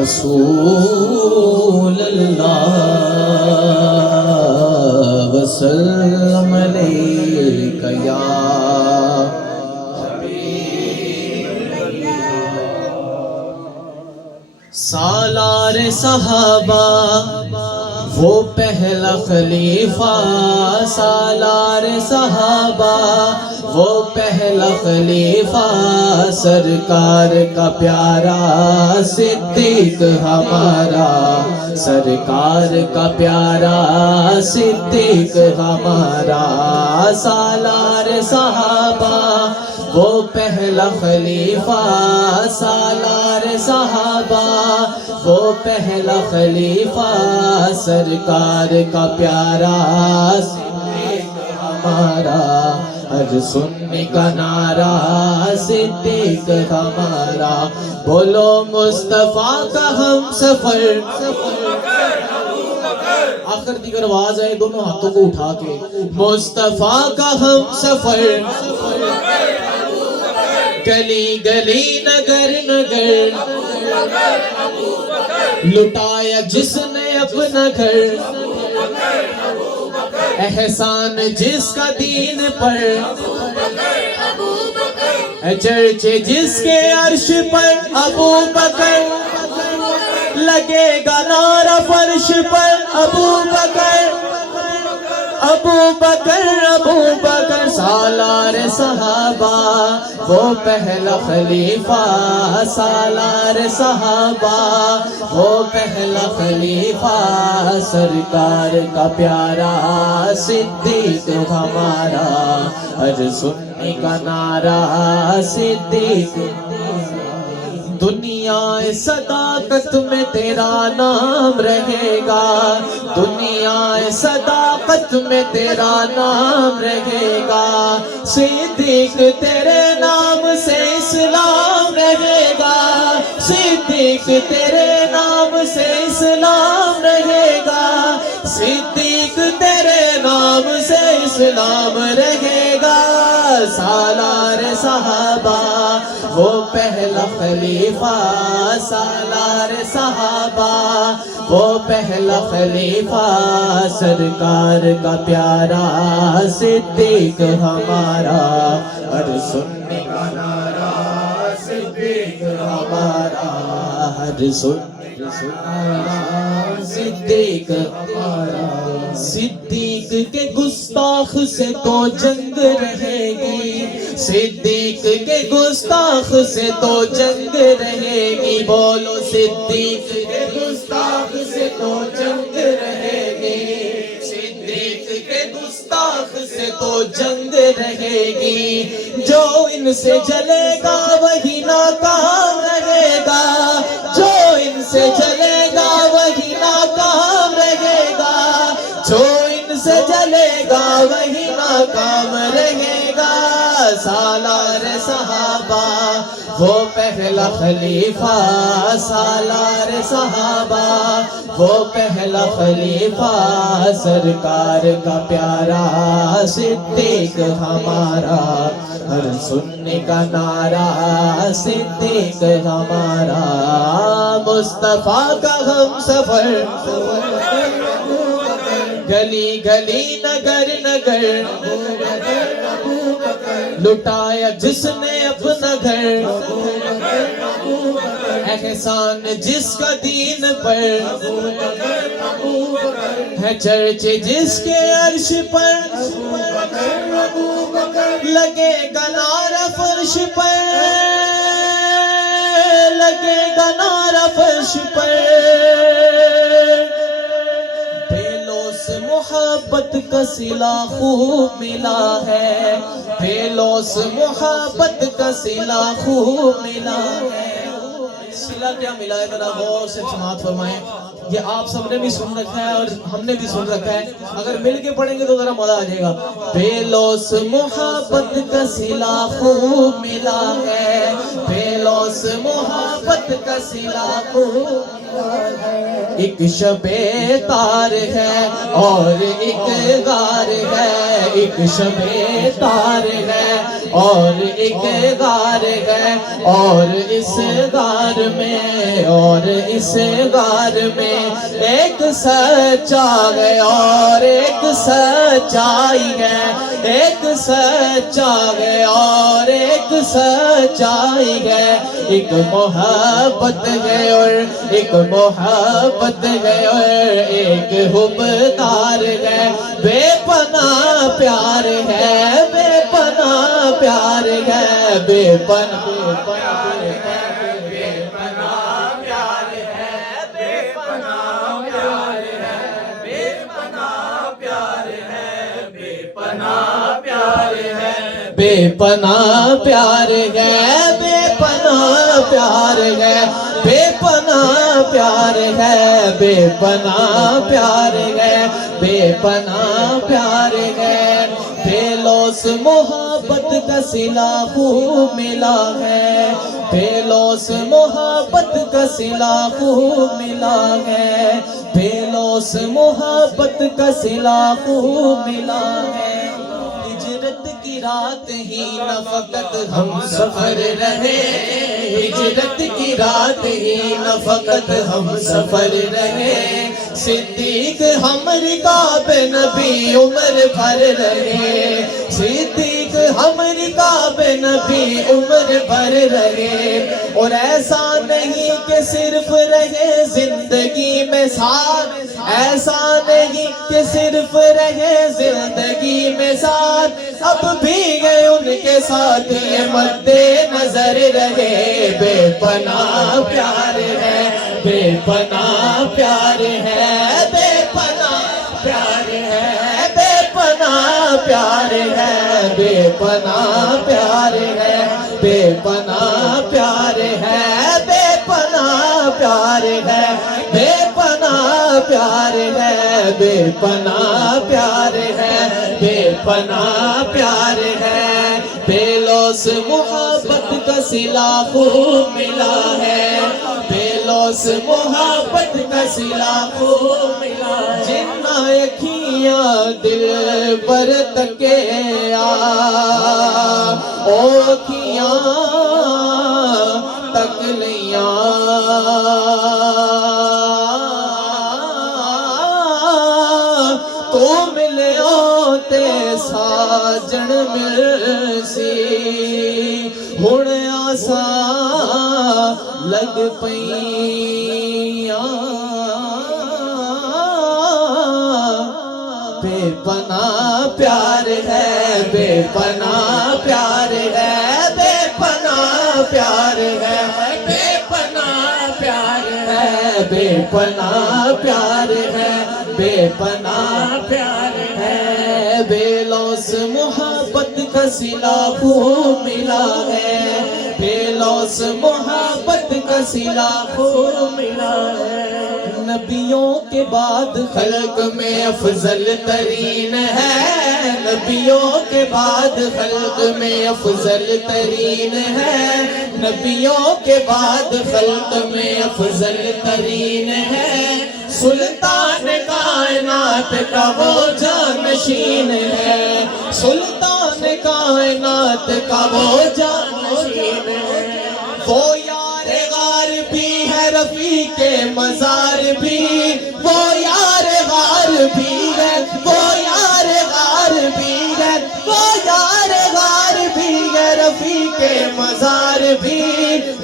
رسول اللہ وسلم علیک یا سالار صحابہ وہ پہلا خلیفہ، سالار صحابہ وہ پہلا خلیفہ، سرکار کا پیارا صدیق ہمارا، سرکار کا پیارا صدیق ہمارا، سالار صحابہ وہ پہلا خلیفہ، سالار صحابہ وہ پہلا خلیفہ، سرکار کا پیارا صدیق ہمارا، ہر سننے کا نعرہ صدیق ہمارا، بولو مصطفیٰ کا ہم سفر، آخر دیگر آواز ہے دونوں ہاتھوں کو اٹھا کے، مصطفیٰ کا ہم سفر، گلی گلی نگر نگر لٹایا جس نے اپنا گھر، احسان جس کا دین پر، چرچے جس کے عرش پر، ابو بکر لگے گا نعرہ فرش پر، ابو بکر ابو بکر ابو بکر، سالار صحابہ وہ پہلا خلیفہ، سالار صحابہ وہ پہلا خلیفہ، سرکار کا پیارا صدیق ہمارا، ہر سننے کا نعرہ صدیق، دنیا صداقت میں تیرا نام رہے گا، دنیا صداقت میں تیرا نام رہے گا، صدیق تیرے نام سے اسلام رہے گا، صدیق تیرے نام سے اسلام رہے گا، صدیق تیرے نام سے اسلام رہے گا، سالار صحابہ وہ پہلا خلیفہ، سالار صحابہ وہ پہلا خلیفہ، سرکار کا پیارا صدیق ہمارا، ہر سننے کا نعرہ صدیق ہمارا، ہر سننے کا نعرہ صدیق ہمارا، صدیق کے گستاخ سے تو جنگ رہے گی، صدیق کے گستاخ سے تو جنگ رہے گی، بولو صدیق کے گستاخ سے تو جنگ رہے گی، صدیق کے گستاخ سے تو جنگ رہے گی، جو ان سے جلے گا وہی ناکام رہے گا، جو ان سے جلے گا وہی ناکام رہے گا، جو ان سے جلے گا وہی ناکام رہے گا، سالار صحابہ وہ پہلا خلیفہ، سالار صحابہ وہ پہلا خلیفہ، سرکار کا پیارا صدیق ہمارا، ہر سننے کا نعرہ صدیق ہمارا، مصطفیٰ کا ہم سفر، گلی گلی نگر نگر لٹایا جس نے اپنا گھر، احسان جس کا دین پر، ہے چرچے جس کے عرش پر، لگے گا نعرہ فرش پر، لگے گا نعرہ فرش پر، محبت کا صلہ خوب ملا ہے، دلوں سے محبت کا صلہ خوب ملا ہے، صلہ کیا ملا ہے ذرا غور سے سماعت فرمائیں، یہ آپ سب نے بھی سن رکھا ہے اور ہم نے بھی سن رکھا ہے، اگر مل کے پڑھیں گے تو ذرا مزہ آ جائے گا، دلوں سے محبت کا صلہ خوب ملا ہے، دلوں سے محبت کا صلہ خوب ملا ہے، ایک شب تار ہے اور ایک غار ہے، ایک شب تار ہے اور ایک غار ہے، اور اس غار میں، اور اس غار میں ایک سچا ہے اور ایک سچائی ہے، ایک سچا ہے اور ایک سچائی ہے، ایک محبت ہے اور ایک محبت ہے اور ایک حبدار ہے، بے پناہ پیار ہے، بے پناہ پیار ہے، بے پناہ پیار ہے، بے پناہ پیار ہے، بے پناہ پیار ہے، بے پناہ پیار ہے، بے پناہ پیار ہے، بے پناہ پیار ہے، بے پناہ پیار ہے، بے پناہ پیار ہے، بے پناہ پیار ہے، بے پناہ پیار ہے، بے لوث محبت کا صلہ خوب ملا ہے، بے لوث محبت کا صلہ خوب ملا ہے، بے لوث محبت کا صلہ خوب ملا ہے، ہجرت کی رات ہی نہ فقط ہم سفر رہے، ہجرت کی رات ہی نہ فقط ہم سفر رہے، صدیق ہم رکاب نبی عمر بھر رہے، صدیق ہم رکاب نبی عمر بھر رہے، اور ایسا نہیں کہ صرف رہے زندگی میں ساتھ، ایسا نہیں کہ صرف رہے زندگی میں ساتھ، اب بھی گئے ان کے ساتھ یہ مد نظر رہے، بے پناہ پیار ہے، بے پناہ پیار ہے، بے پناہ پیار ہے، بے پناہ پیار ہے، بے پناہ پیار ہے، بے پناہ پیار ہے، بے پناہ پیار ہے، بے پناہ پیار ہے، بے پناہ پیار ہے، بے پناہ پیار ہے، بے لوث محبت کا صلہ خوب ملا ہے، بے لوث محبت کا صلہ خوب ملا ہے، جنہ اکھیاں دل پر تکیا، او اکھیاں تک لیاں، تو ملیا تے ساجن ملسی، ہن آساں لگ پئیاں، بے پناہ پیار ہے، بے پناہ پیار ہے، بے پناہ پیار ہے، بے پناہ پیار ہے، بے پناہ پیار ہے، بے پناہ پیار ہے، بے لوث محبت کا صلہ خوب ملا ہے، بے لوث محبت کا صلہ خوب ملا ہے، نبیوں کے بعد خلق میں افضل ترین ہے، نبیوں کے بعد خلق میں افضل ترین ہے، نبیوں کے بعد خلق میں افضل ترین ہے، سلطان کائنات کا وہ جانشین ہے، سلطان کائنات کا وہ جانشین ہے، وہ یار غار بھی ہے رفیق مزار بھی، وہ یار غار بھی ہے، وہ یار غار بھی ہے، وہ یار غار بھی ہے رفیق مزار بھی،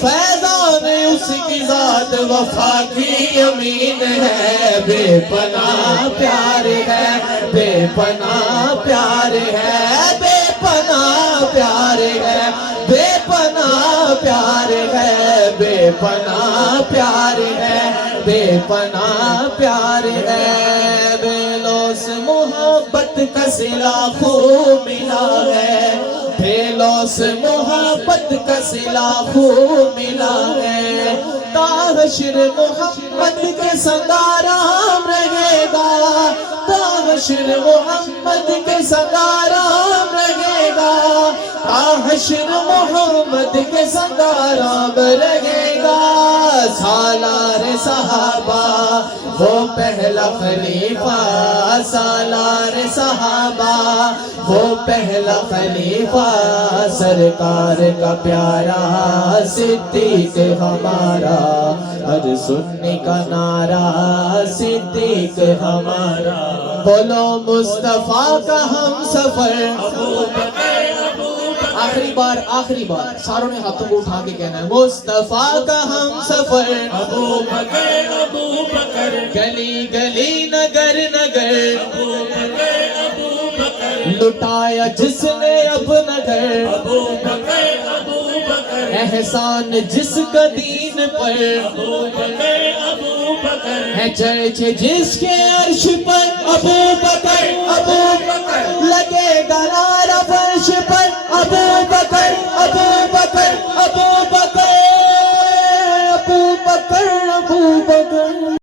فیضان اس کی ذات وفا کی امین ہے، بے پناہ پیار ہے، بے پناہ پیار ہے، بے پناہ پیار ہے، بے پناہ پیار ہے، بے پناہ پیار ہے، بے پناہ پیار ہے، بے لوث محبت کا صلہ خوب ملا ہے، بے لوث محبت کا صلہ خوب ملا ہے، تا حشر محمد کے سنگ آرام رہے گا، تا حشر محمد کے سنگ آرام رہے گا، تا حشر محمد کے سنگ آرام رہے گا، سالار صحابہ وہ پہلا خلیفہ سالار صحابہ، وہ پہلا خلیفہ سرکار کا پیارا صدیق ہمارا، ہر سنی کا نعرہ صدیق ہمارا، بولو مصطفیٰ کا ہم سفر، آخری بار ساروں نے ہاتھوں کو اٹھا کے کہنا ہے مصطفیٰ کا ہم سفر، ابو بکر گلی گلی نگر نگر ابو بکر لٹایا جس نے اب نگر، ابو بکر احسان جس کا دین پر، ابو بکر ہے چرچ جس کے عرش پر، ابو